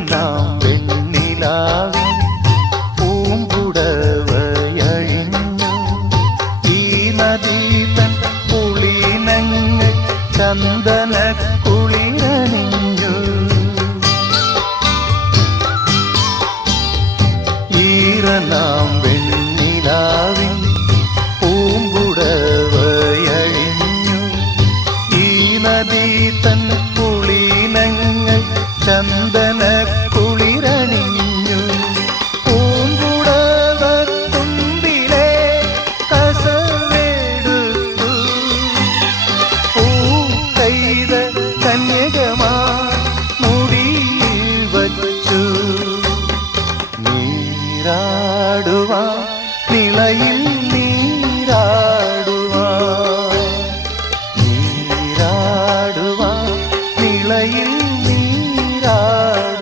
ഈറനാം വെണ്ണിലാവിൻ പൂമ്പുടവയഴിഞ്ഞു ഈ നദീ തൻ പുളിനങ്ങൾ ചന്ദന കുളിരണിഞ്ഞു ഈറനാം വെണ്ണിലാവിൻ പൂമ്പുടവയഴിഞ്ഞു ഈ നദീ തൻ പുളിനങ്ങൾ ചന്ദന